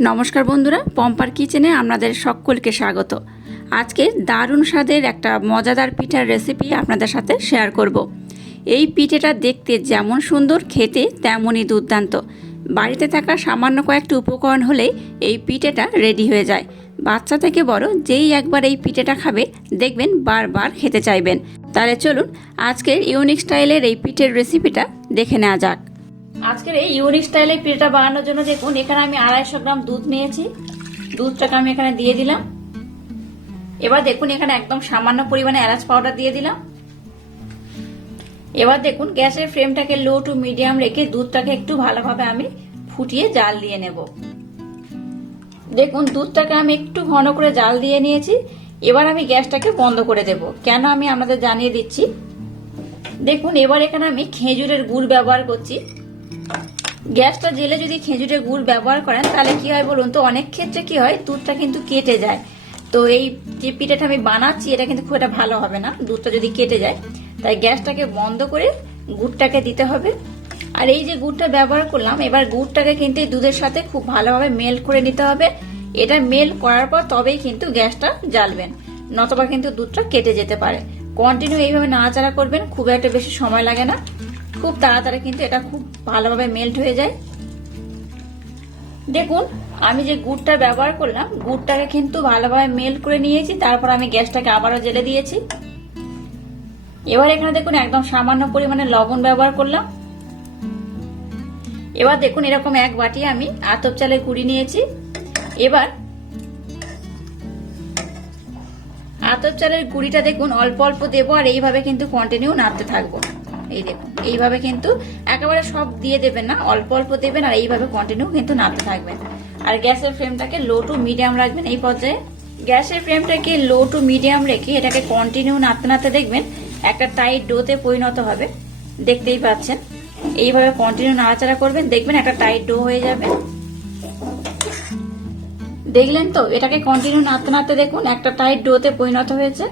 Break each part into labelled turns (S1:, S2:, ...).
S1: নমস্কার বন্ধুরা, পম্পার কিচেনে আপনাদের সকলকে স্বাগত। আজকে দারুণ স্বাদের একটা মজাদার পিঠার রেসিপি আপনাদের সাথে শেয়ার করব। এই পিঠেটা দেখতে যেমন সুন্দর, খেতে তেমনই দুর্দান্ত। বাড়িতে থাকা সামান্য কয়েকটি উপকরণ হলেই এই পিঠেটা রেডি হয়ে যায়। বাচ্চা থেকে বড় যেই একবার এই পিঠেটা খাবে, দেখবেন বারবার খেতে চাইবেন। তাহলে চলুন আজকের ইউনিক স্টাইলের এই পিঠের রেসিপিটা দেখে নেওয়া যাক। আজকের এই ইউনিক স্টাইলের পিঠাটা বানানোর জন্য দেখুন, এখানে আমি আড়াইশো গ্রাম দুধ নিয়েছি। দুধটাকে আমি এখানে দিয়ে দিলাম। এবার দেখুন, এখানে একদম সামান্য পরিমাণে এলাচ পাউডার দিয়ে দিলাম। এবার দেখুন, গ্যাসের ফ্লেমটাকে লো টু মিডিয়াম রেখে দুধটাকে একটু ভালোভাবে আমি ফুটিয়ে জাল দিয়ে নেব। দেখুন, দুধটাকে আমি একটু ঘন করে জাল দিয়ে নিয়েছি। এবার আমি গ্যাসটাকে বন্ধ করে দেব। কেন আমি আপনাদের জানিয়ে দিচ্ছি? দেখুন, এবার এখানে আমি খেজুরের গুড় ব্যবহার করছি। গ্যাসটা জেলে যদি খেজুরের গুড় ব্যবহার করেন, তাহলে কি হয় বলুন তো, অনেক ক্ষেত্রে কি হয়, দুধটা কিন্তু কেটে যায়। তো এই যে পিঠাটা আমি বানাচ্ছি, এটা কিন্তু খুব একটা ভালো হবে না, দুধটা যদি কেটে যায়। তাই গ্যাসটাকে বন্ধ করে গুড়টাকে দিতে হবে। আর এই যে গুড়টা ব্যবহার করলাম, এবার গুড়টাকে কিন্তু এই দুধের সাথে খুব ভালোভাবে মেল করে নিতে হবে। এটা মেল করার পর তবেই কিন্তু গ্যাসটা জ্বালবেন, নতবা কিন্তু দুধটা কেটে যেতে পারে। কন্টিনিউ এইভাবে নাড়াচাড়া করবেন, খুব একটা বেশি সময় লাগে না। খুব তাড়াতাড়ি, কিন্তু এটা খুব ভালোভাবে মেল্ট হয়ে যায়। দেখুন, আমি যে গুড়টা ব্যবহার করলাম, গুড়টাকে কিন্তু ভালোভাবে মেল্ট করে নিয়েছি, তারপর আমি গ্যাসটাকে আবারও জেলে দিয়েছি। এবার এখানে দেখুন, একদম সামান্য পরিমাণে লবণ ব্যবহার করলাম। এবার দেখুন, এরকম এক বাটি আমি আতপ চালের গুঁড়ি নিয়েছি। এবার আতপ চালের গুঁড়িটা দেখুন, অল্প অল্প দেবো, আর এইভাবে কিন্তু কন্টিনিউ নাড়তে থাকব। এই দেখুন, এইভাবে কিন্তু একেবারে সব দিয়ে দেবেন না, অল্প অল্প দেবেন আর এইভাবে কন্টিনিউ কিন্তু নাড়তে থাকবেন। আর গ্যাসের ফ্লেমটাকে লো টু মিডিয়াম রাখবেন, এই পর্যায়ে গ্যাসের ফ্লেমটাকে লো টু মিডিয়াম রেখে এটাকে কন্টিনিউ নাড়তে নাড়তে দেখবেন, একটা টাইট ডোতে পরিণত হবে, দেখতেই পাচ্ছেন। এইভাবে কন্টিনিউ নাড়াচাড়া করবেন, দেখবেন একটা টাইট ডো হয়ে যাবে। দেখলেন তো? এটাকে কন্টিনিউ নাড়তে নাড়তে দেখুন, একটা টাইট ডোতে পরিণত হয়েছে।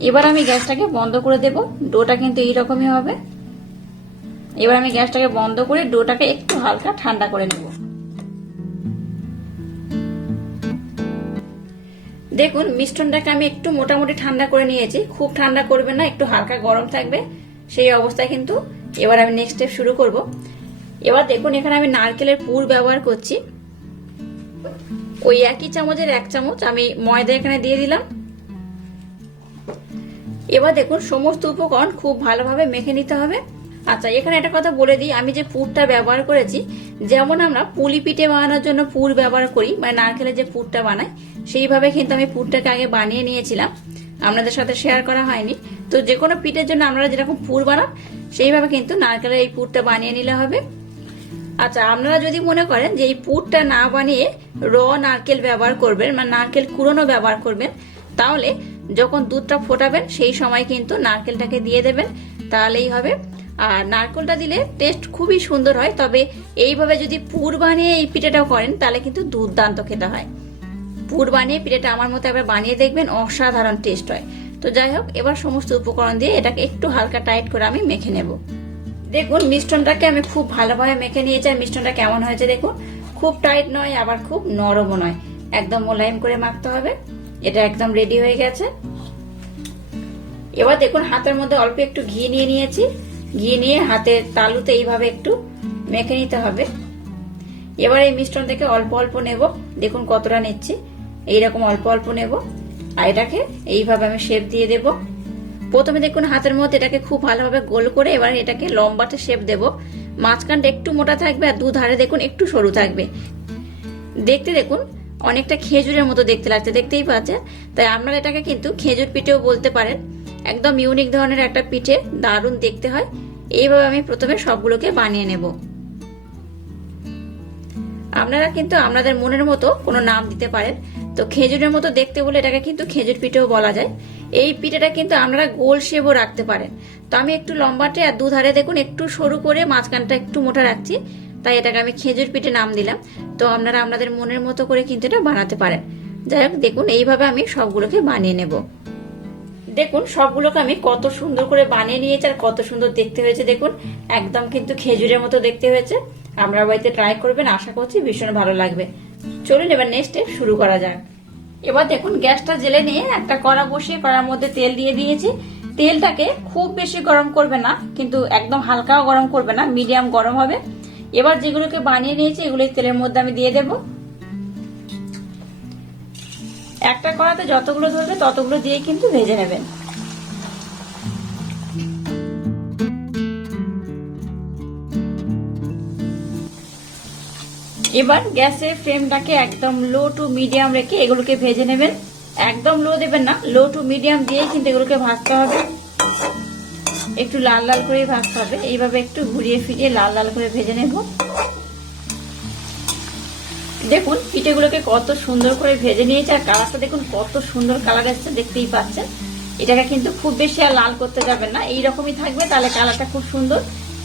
S1: এবার আমি গ্যাসটাকে বন্ধ করে দেব। ডোটা কিন্তু এইরকমই হবে। এবার আমি গ্যাসটাকে বন্ধ করে ডোটাকে একটু হালকা ঠান্ডা করে নেব। দেখুন মিষ্টনটাকে আমি একটু মোটামুটি ঠান্ডা করে নিয়েছি। খুব ঠান্ডা করবে না, একটু হালকা গরম থাকবে। সেই অবস্থায় কিন্তু এবার আমি নেক্সট স্টেপ শুরু করব। এবার দেখুন, এখানে আমি নারকেলের পুর ব্যবহার করছি। ওই একই চামচের এক চামচ আমি ময়দা এখানে দিয়ে দিলাম। এবার দেখুন, সমস্ত উপকরণ খুব ভালোভাবে মেখে নিতে হবে। আচ্ছা এখানে একটা কথা বলে দিই, আমি যে পুরটা ব্যবহার করেছি, যেমন আমরা পুলি পিঠে বানানোর জন্য পুর ব্যবহার করি মানে নারকেলের যে পুরটা বানাই, সেইভাবে কিন্তু আমি পুরটাকে আগে বানিয়ে নিয়েছিলাম। আপনাদের সাথে শেয়ার করা হয়নি। তো যে কোনো পিঠের জন্য আপনারা যেরকম পুর বানান, সেইভাবে কিন্তু নারকেলের এই পুরটা বানিয়ে নিলে হবে। আচ্ছা আপনারা যদি মনে করেন যে এই পুরটা না বানিয়ে র নারকেল ব্যবহার করবেন মানে নারকেল কুড়োনো ব্যবহার করবেন তাহলে যখন দুধটা ফোটাবেন, সেই সময় কিন্তু নারকেলটাকে দিয়ে দেবেন। তাহলেই হবে। আর নারকেলটা দিলে টেস্ট খুবই সুন্দর হয়। তবে এইভাবে যদি পুর বানিয়ে এই পিঠেটাও করেন, তাহলে কিন্তু দুর্দান্ত খেতে হয়। পুর বানিয়ে পিঠেটা আমার মতো একবার বানিয়ে দেখবেন, অসাধারণ টেস্ট হয়। তো যাই হোক, এবার সমস্ত উপকরণ দিয়ে এটাকে একটু হালকা টাইট করে আমি মেখে নেব। দেখুন মিষ্টনটাকে আমি খুব ভালোভাবে মেখে নিয়েছি আর মিষ্টনটা কেমন হয়েছে দেখুন। খুব টাইট নয়, আবার খুব নরমও নয়। একদম মোলায়েম করে মাখতে হবে। এটা একদম রেডি হয়ে গেছে। এবার দেখুন, হাতের মধ্যে অল্প একটু ঘি নিয়ে নিয়েছি। ঘি নিয়ে হাতের তালুতে এইভাবে একটু মেখে নিতে হবে। এবার এই মিশ্রণ থেকে অল্প অল্প নেব। দেখুন কতটা নিচ্ছি। এইরকম অল্প অল্প নেব। আর এটাকে এইভাবে আমি শেপ দিয়ে দেব। প্রথমে দেখুন, হাতের মধ্যে এটাকে খুব ভালোভাবে গোল করে এবার এটাকে লম্বাতে শেপ দেব। মাঝখানটা একটু মোটা থাকবে আর দু ধারে দেখুন, একটু সরু থাকবে। দেখতে দেখুন অনেকটা খেজুরের মতো দেখতে লাগছে, দেখতেই পাচ্ছেন তাই আপনারা এটাকে কিন্তু খেজুর পিঠেও বলতে পারেন। একদম ইউনিক ধরনের একটা পিঠে, দারুণ দেখতে হয়। এইভাবে আমি প্রথমে সবগুলোকে বানিয়ে নেব। আপনারা কিন্তু আপনাদের মনের মতো কোনো নাম দিতে পারেন। তো খেজুরের মতো দেখতে বলে এটাকে কিন্তু খেজুর পিঠেও বলা যায়। এই পিঠেটা কিন্তু আপনারা গোল শেপও রাখতে পারেন। তো আমি একটু লম্বাটে আর দুধারে দেখুন, একটু সরু করে মাঝখানটা একটু মোটা রাখছি। তাই এটাকে আমি খেজুর পিঠে নাম দিলাম। তো আপনারা আপনাদের মনের মতো করে কিন্তু এটা বানাতে পারেন। যাই হোক, দেখুন, এইভাবে আমি সবগুলোকে বানিয়ে নেব। দেখুন, সবগুলোকে আমি কত সুন্দর করে বানিয়ে নিয়েছি আর কত সুন্দর দেখতে হয়েছে। দেখুন, একদম কিন্তু খেজুরের মতো দেখতে হয়েছে। আমরা বাড়িতে ট্রাই করবেন, আশা করছি ভীষণ ভালো লাগবে। চলুন, এবার নেক্সট স্টেপ শুরু করা যাক। এবার দেখুন, গ্যাসটা জেলে নিয়ে একটা কড়া বসিয়ে কড়ার মধ্যে তেল দিয়ে দিয়েছি। তেলটাকে খুব বেশি গরম করবে না, কিন্তু একদম হালকাও গরম করবে না, মিডিয়াম গরম হবে। এবার যেগুলোকে বানিয়ে নিয়েছি, এগুলো তেলের মধ্যে আমি দিয়ে দেব। একটা কড়াতে যতগুলো ধরবে, ততগুলো দিয়ে কিন্তু ভেজে নেবেন। এবার গ্যাসের ফ্লেমটাকে একদম লো টু মিডিয়াম রেখে এগুলোকে ভেজে নেবেন। একদম লো দেবেন না লো টু মিডিয়াম দিয়ে কিন্তু এগুলোকে ভাজতে হবে। একটু লাল লাল করে ভাজতে হবে এইভাবে একটু ঘুরিয়ে ফিরিয়ে লাল লাল করে ভেজে নেব। দেখুন, পিঠেগুলোকে কত সুন্দর করে ভেজে নিয়েছে, আর কালারটা দেখুন, কত সুন্দর কালার এসছে, দেখতেই পাচ্ছেন। এটাকে কিন্তু খুব বেশি আর লাল করতে যাবেন না, এইরকমই থাকবে, তাহলে কালারটা খুব সুন্দর,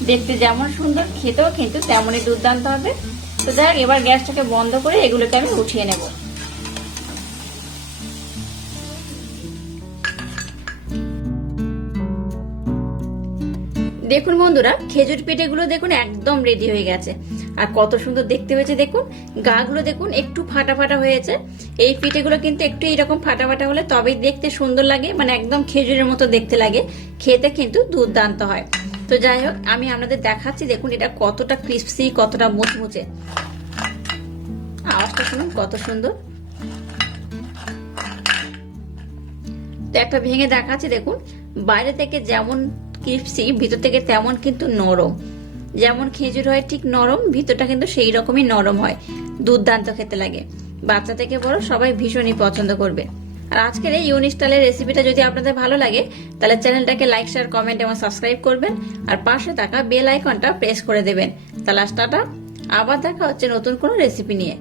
S1: দেখতে যেমন সুন্দর, খেতেও কিন্তু তেমনই দুর্দান্ত হবে। তো দেখ এবার গ্যাসটাকে বন্ধ করে এগুলোকে আমি উঠিয়ে নেব। দেখুন বন্ধুরা, খেজুর পিঠেগুলো দেখুন একদম রেডি হয়ে গেছে। আর কত সুন্দর দেখতে হয়েছে দেখুন, গাগুলো দেখুন একটু ফাটা ফাটা হয়েছে। এই পিঠেগুলো কিন্তু একটু এরকম ফাটা ফাটা হলে তবেই দেখতে সুন্দর লাগে মানে একদম খেজুরের মতো দেখতে লাগে। খেতে কিন্তু দুর্দান্ত হয়। তো যাই হোক, আমি আপনাদের দেখাচ্ছি দেখুন এটা কতটা ক্রিস্পি কতটা মুচমুচে। আওয়াজটা শুনুন, কত সুন্দর। তো একটা ভেঙে দেখাচ্ছি দেখুন, বাইরে থেকে যেমন ক্রিপসি ভিতর থেকে তেমন কিন্তু নরম। যেমন খেজুর হয় ঠিক নরম, ভিতরটা কিন্তু সেই রকমই নরম হয়। দুর্দান্ত খেতে লাগে। বাচ্চা থেকে বড় সবাই ভীষণই পছন্দ করবে। আর আজকের এই ইউনিক স্টাইলের রেসিপিটা যদি আপনাদের ভালো লাগে, তাহলে চ্যানেলটাকে লাইক শেয়ার কমেন্ট এবং সাবস্ক্রাইব করবেন। আর পাশে থাকা বেল আইকনটা প্রেস করে দেবেন। তাহলে টাটা। আবার দেখা হচ্ছে নতুন কোনো রেসিপি নিয়ে।